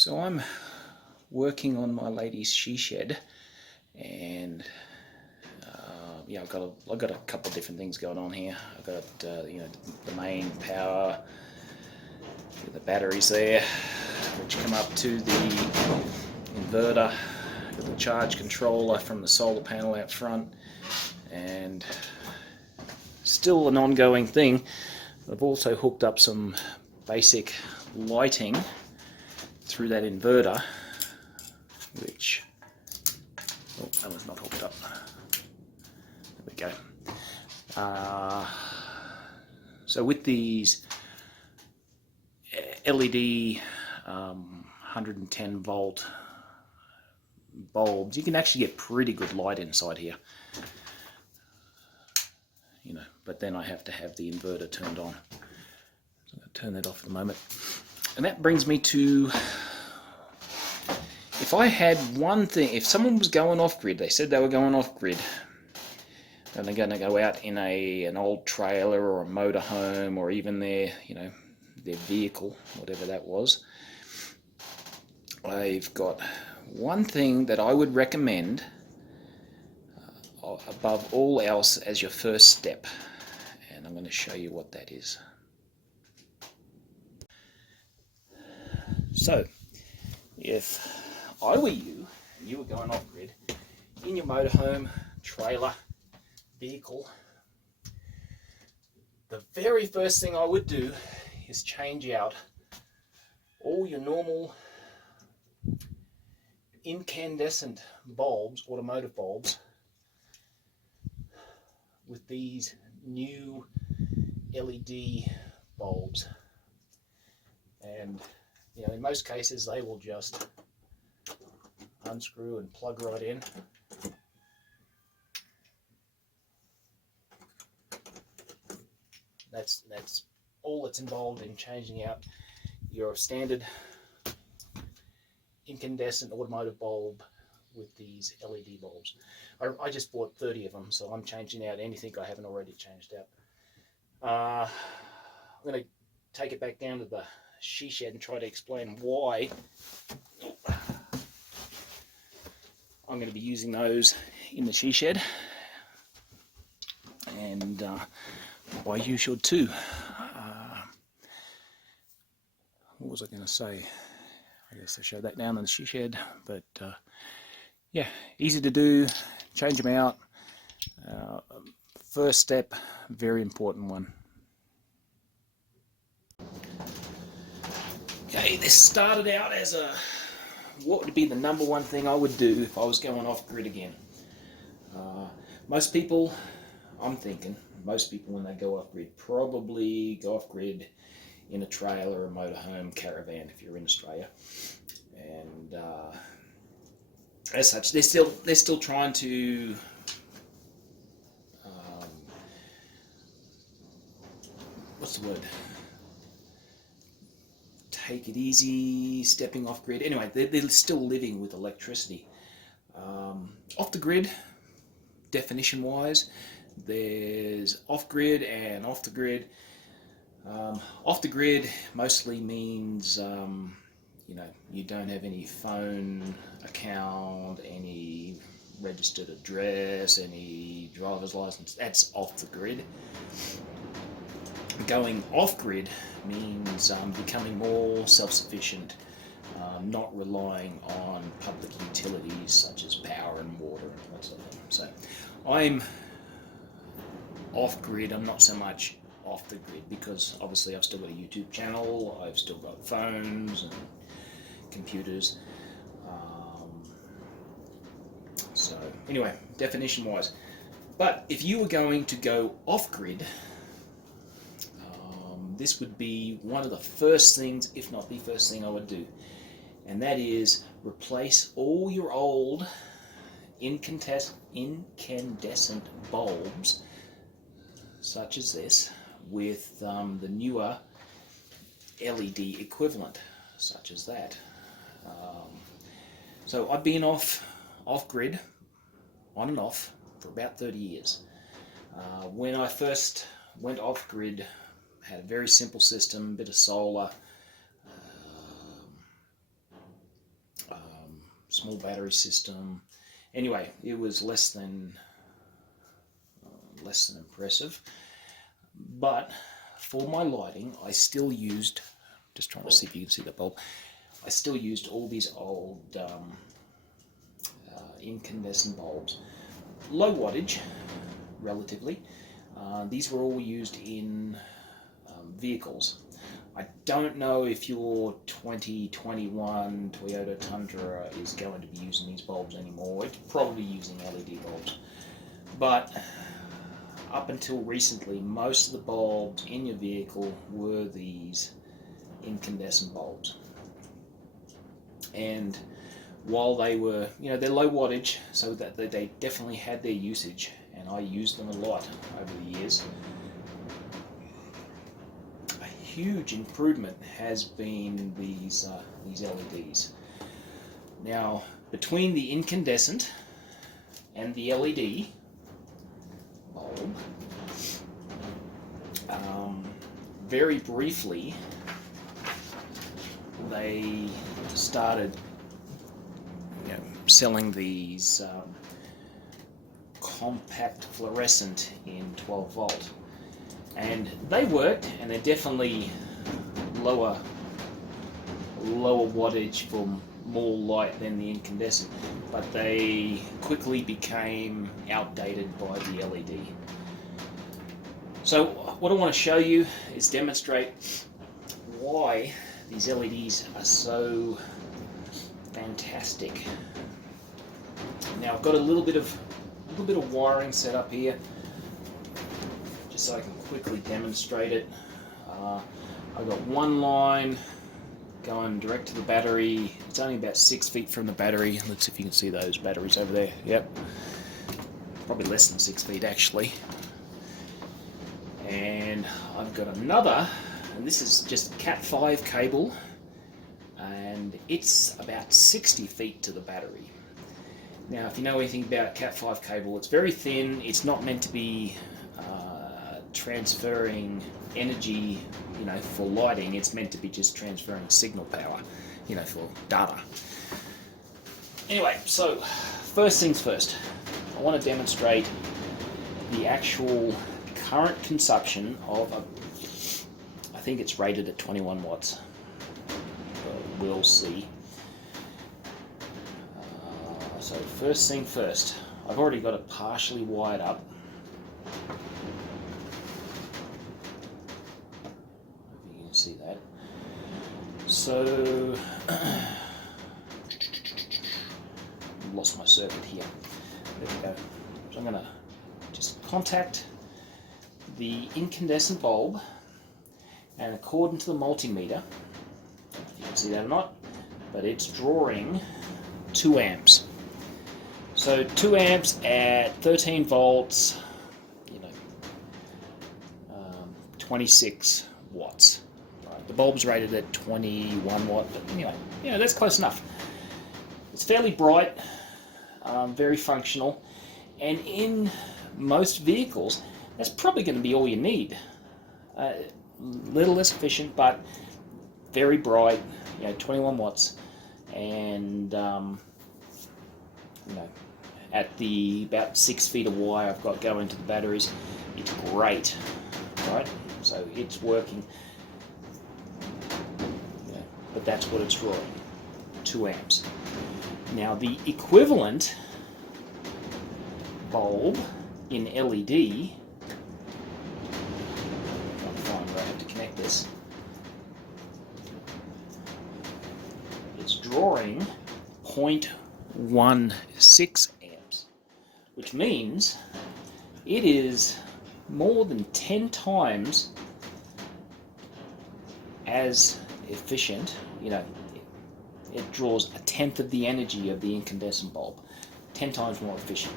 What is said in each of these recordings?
So I'm working on my lady's she shed, and yeah, I've got a couple of different things going on here. I've got the main power, the batteries there, which come up to the inverter, got the charge controller from the solar panel out front, and still an ongoing thing. I've also hooked up some basic lighting through that inverter, which, oh, that was not hooked up. There we go. So with these LED 110 volt bulbs, you can actually get pretty good light inside here. But then I have to have the inverter turned on. So I'm going to turn that off at the moment. And that brings me to, if I had one thing, if someone was going off grid, they said they were going off grid, and they're going to go out in an old trailer or a motorhome or even their vehicle, whatever that was, I've got one thing that I would recommend above all else as your first step, and I'm going to show you what that is. So, if I were you, and you were going off grid, in your motorhome, trailer, vehicle, the very first thing I would do is change out all your normal incandescent bulbs, automotive bulbs, with these new LED bulbs. And in most cases they will just unscrew and plug right in. That's all that's involved in changing out your standard incandescent automotive bulb with these LED bulbs. I just bought 30 of them, so I'm changing out anything I haven't already changed out. I'm going to take it back down to the she shed and try to explain why I'm going to be using those in the she shed, and why you should too. What was I going to say? I guess I showed that down in the she shed, but yeah, easy to do. Change them out. First step, very important one. Okay, this started out as what would be the number one thing I would do if I was going off grid again. Most people, I'm thinking, most people when they go off grid probably go off grid in a trailer, a motorhome, caravan if you're in Australia, and as such, they're still trying to what's the word? Take it easy, stepping off grid. Anyway, they're still living with electricity. Off the grid, definition wise, there's off grid and off the grid. Off the grid mostly means you don't have any phone account, any registered address, any driver's license. That's off the grid. Going off grid means becoming more self-sufficient, not relying on public utilities such as power and water and that sort of thing. So I'm off grid. I'm not so much off the grid because obviously I've still got a YouTube channel, I've still got phones and computers. So anyway, definition wise, but if you were going to go off grid, this would be one of the first things, if not the first thing I would do, and that is replace all your old incandescent bulbs such as this with the newer LED equivalent such as that. So I've been off grid, on and off, for about 30 years. When I first went off grid, had a very simple system, bit of solar, small battery system. Anyway, it was less than impressive. But for my lighting, I still used, just trying to see if you can see the bulb, I still used all these old incandescent bulbs. Low wattage, relatively. These were all used in vehicles. I don't know if your 2021 Toyota Tundra is going to be using these bulbs anymore. It's probably using LED bulbs. But up until recently, most of the bulbs in your vehicle were these incandescent bulbs. And while they were, they're low wattage, so that they definitely had their usage, and I used them a lot over the years. A huge improvement has been these LEDs. Now, between the incandescent and the LED bulb, very briefly, they started selling these compact fluorescent in 12 volt, and they worked, and they're definitely lower wattage for more light than the incandescent, but they quickly became outdated by the LED. So what I want to show you is demonstrate why these LEDs are so fantastic. Now I've got a little bit of wiring set up here, just so I can quickly demonstrate it. I've got one line going direct to the battery. It's only about 6 feet from the battery. Let's see if you can see those batteries over there. Yep, probably less than 6 feet actually. And I've got another, and this is just Cat5 cable, and it's about 60 feet to the battery. Now, if you know anything about Cat5 cable, it's very thin. It's not meant to be transferring energy, for lighting. It's meant to be just transferring signal power, for data. Anyway, so first things first, I want to demonstrate the actual current consumption of I think it's rated at 21 watts. We'll see. So first thing first, I've already got it partially wired up. If you can see that. So, lost my circuit here. There we go. So I'm going to just contact the incandescent bulb, and according to the multimeter, I don't know if you can see that or not, but it's drawing 2 amps. So 2 amps at 13 volts, 26 watts. Right. The bulb's rated at 21 watt, but anyway, that's close enough. It's fairly bright, very functional, and in most vehicles, that's probably going to be all you need. Little less efficient, but very bright, 21 watts, and at the about 6 feet of wire I've got going to the batteries, it's great, right? So it's working, but that's what it's drawing, 2 amps. Now the equivalent bulb in LED, I'll find where I have to connect this, it's drawing 0.16 amps, which means it is more than 10 times as efficient. It draws 1/10 of the energy of the incandescent bulb, 10 times more efficient.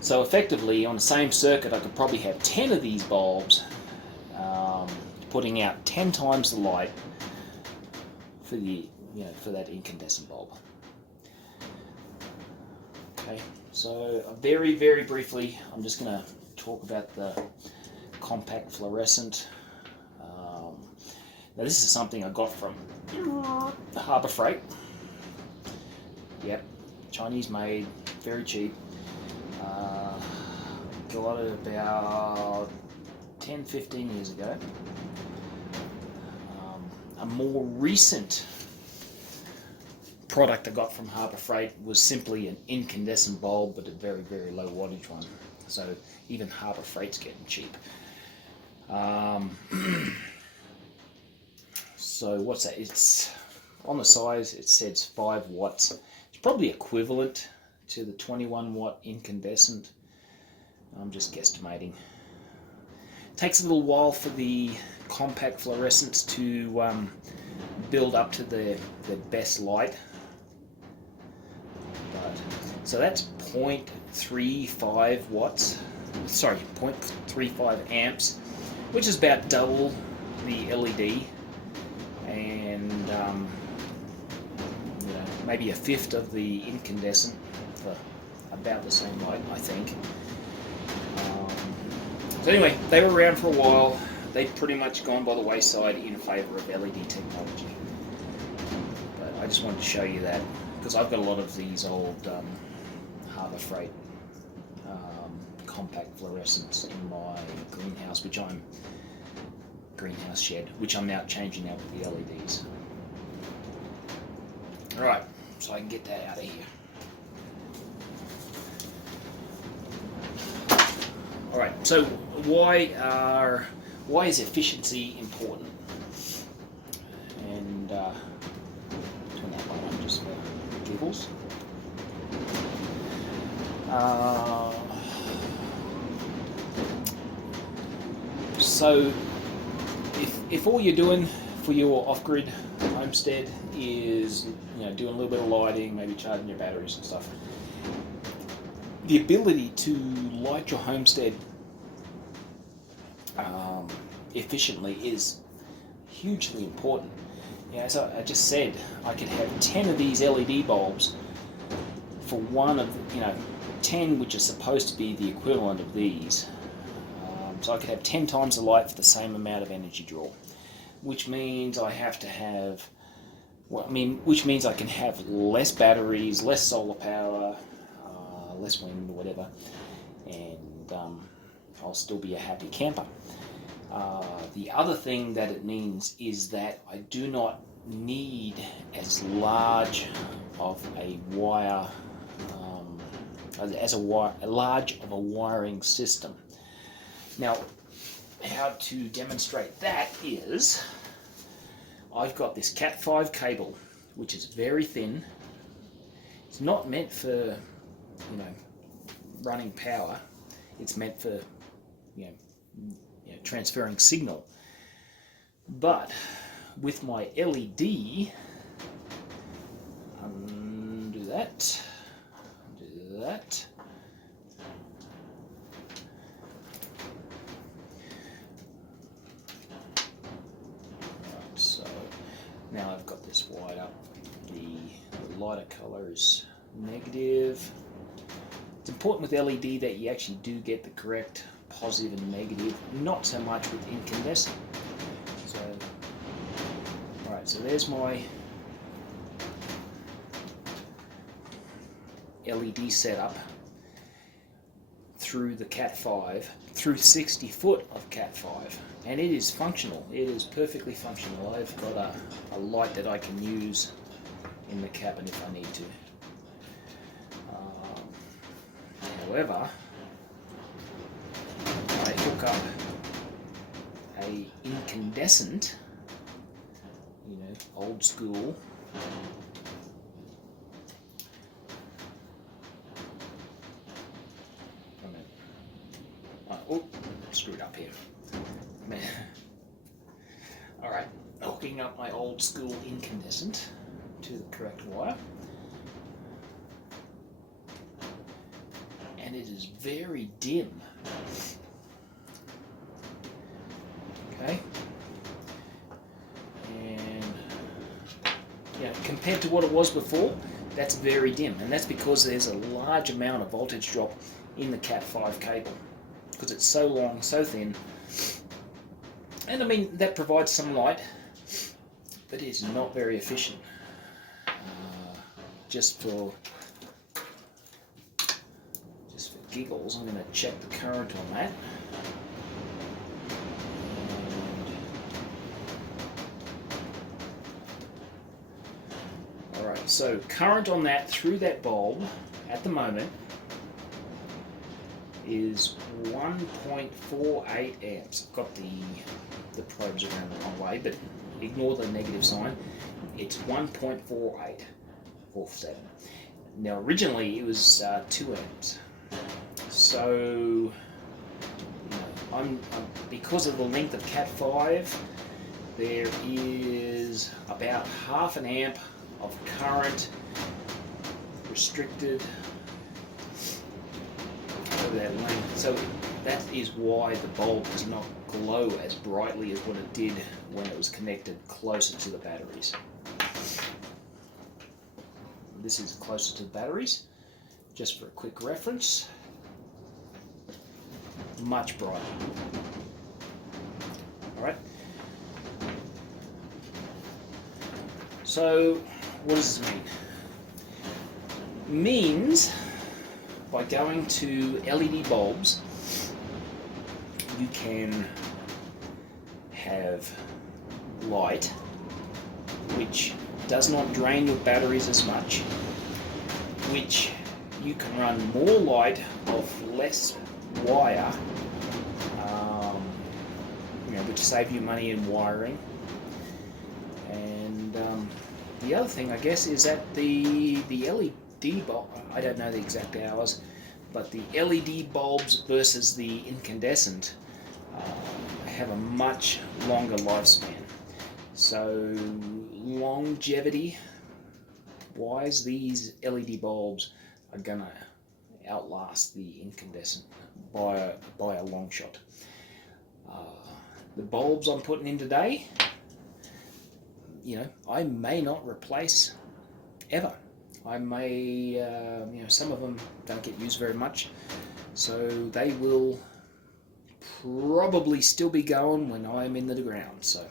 So effectively, on the same circuit, I could probably have 10 of these bulbs, putting out 10 times the light for the for that incandescent bulb. Okay, so very, very briefly, I'm just going to talk about the compact fluorescent. Now this is something I got from Harbor Freight. Yep, Chinese made, very cheap. Got it about 10-15 years ago. A more recent product I got from Harbor Freight was simply an incandescent bulb, but a very, very low wattage one. So even Harbor Freight's getting cheap. So what's that? It's on the size, it says 5 watts. It's probably equivalent to the 21 watt incandescent. I'm just guesstimating. It takes a little while for the compact fluorescents to build up to their best light. So that's 0.35 watts, sorry, 0.35 amps, which is about double the LED, and you know, maybe a fifth of the incandescent for about the same light, I think. So anyway, they were around for a while. They've pretty much gone by the wayside in favour of LED technology. But I just wanted to show you that, because I've got a lot of these old Harbor Freight compact fluorescents in my greenhouse, greenhouse shed, which I'm now changing out with the LEDs. Alright, so I can get that out of here. Alright, so why is efficiency important? And turn that light on just for giggles. So if all you're doing for your off-grid homestead is, you know, doing a little bit of lighting, maybe charging your batteries and stuff, the ability to light your homestead efficiently is hugely important. You know, as I just said, I could have 10 of these LED bulbs for one of, 10 which is supposed to be the equivalent of these. So I could have 10 times the light for the same amount of energy draw, which means I have to have, which means I can have less batteries, less solar power, less wind or whatever, and I'll still be a happy camper. The other thing that it means is that I do not need as large of a wire, large of a wiring system. Now, how to demonstrate that is, I've got this Cat5 cable, which is very thin. It's not meant for, running power. It's meant for, transferring signal. But with my LED, undo that, do that. Right, so now I've got this wired up. The lighter color is negative. It's important with LED that you actually do get the correct positive and negative, not so much with incandescent. So, alright, so there's my LED setup through the Cat5, through 60 foot of Cat5, and it is functional. It is perfectly functional. I've got a light that I can use in the cabin if I need to. However, I hook up a incandescent, old school, oh, screwed up here. Alright, hooking up my old school incandescent to the correct wire. And it is very dim. Okay, and compared to what it was before, that's very dim, and that's because there's a large amount of voltage drop in the Cat5 cable, because it's so long, so thin, and that provides some light, but it's not very efficient. just for giggles, I'm going to check the current on that. Alright, so current on that through that bulb at the moment is 1.48 amps. I've got the probes around the wrong way, but ignore the negative sign. It's 1.4847. Now originally it was 2 amps. So I'm because of the length of Cat 5, there is about half an amp of current restricted over that length. So that is why the bulb does not glow as brightly as what it did when it was connected closer to the batteries. This is closer to the batteries, just for a quick reference. Much brighter. Alright. So, what does this mean? Means, by going to LED bulbs, you can have light which does not drain your batteries as much, which you can run more light off less wire, which save you money in wiring. And the other thing, I guess, is that the LED bulb, I don't know the exact hours, but the LED bulbs versus the incandescent have a much longer lifespan. So longevity wise, these LED bulbs are gonna outlast the incandescent by a long shot. The bulbs I'm putting in today, I may not replace ever. I may, some of them don't get used very much, so they will probably still be going when I'm in the ground. So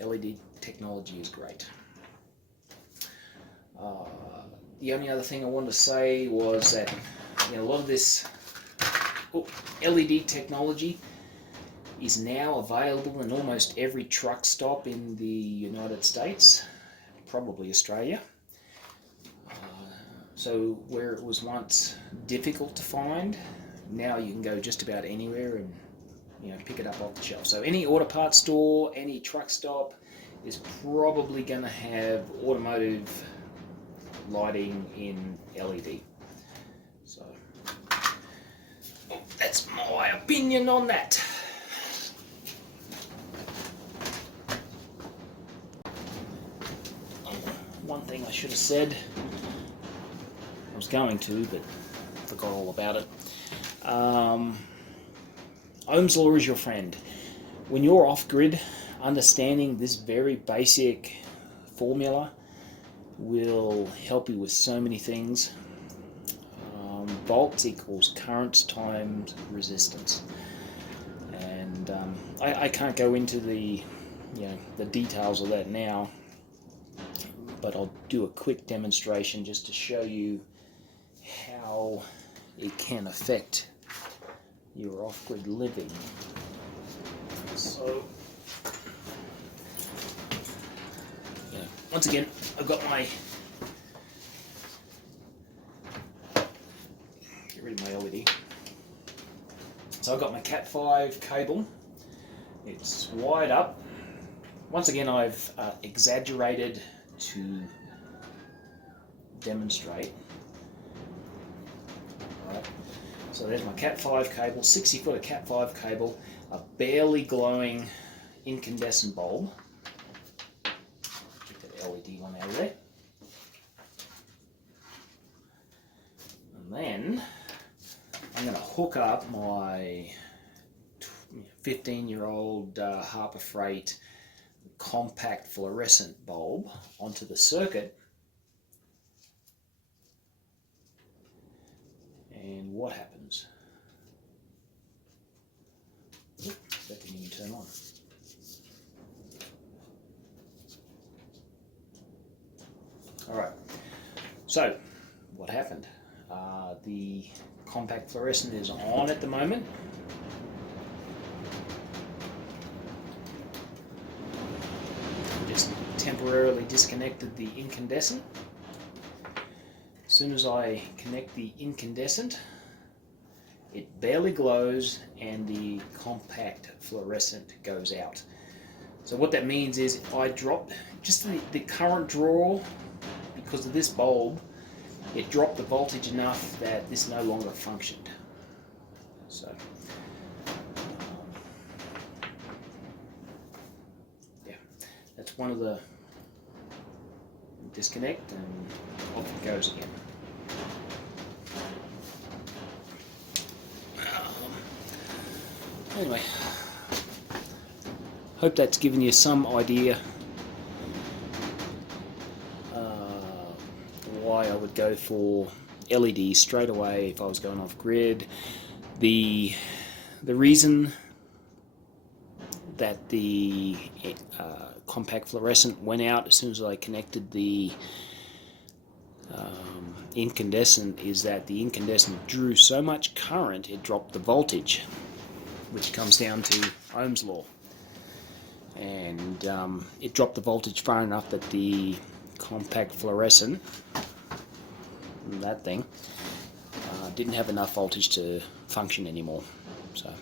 LED technology is great. The only other thing I wanted to say was that a lot of this LED technology is now available in almost every truck stop in the United States, probably Australia. So where it was once difficult to find, now you can go just about anywhere and pick it up off the shelf. So any auto parts store, any truck stop is probably going to have automotive lighting in LED. So that's my opinion on that. One thing I should have said, I was going to, but forgot all about it. Ohm's Law is your friend. When you're off-grid, understanding this very basic formula will help you with so many things. Volts equals current times resistance, and I can't go into the details of that now, but I'll do a quick demonstration just to show you how it can affect your off-grid living. So once again, I've got my, get rid of my LED. So I've got my Cat 5 cable. It's wired up. Once again, I've exaggerated to demonstrate. Alright, so there's my Cat 5 cable, 60 foot of Cat 5 cable, a barely glowing incandescent bulb. Get that LED one out of there. And then I'm going to hook up my 15-year-old Harper Freight compact fluorescent bulb onto the circuit, and what happens? That didn't even turn on. Alright, so what happened? The compact fluorescent is on at the moment. Just temporarily disconnected the incandescent. As soon as I connect the incandescent, it barely glows and the compact fluorescent goes out. So what that means is I drop just the current draw, because of this bulb, it dropped the voltage enough that this no longer functioned. So yeah, that's one of the disconnect and off it goes again. Anyway, hope that's given you some idea why I would go for LEDs straight away if I was going off grid. The reason that the compact fluorescent went out as soon as I connected the incandescent is that the incandescent drew so much current it dropped the voltage, which comes down to Ohm's Law. And it dropped the voltage far enough that the compact fluorescent, that thing, didn't have enough voltage to function anymore. So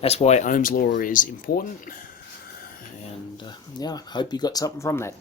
that's why Ohm's Law is important, and yeah, hope you got something from that.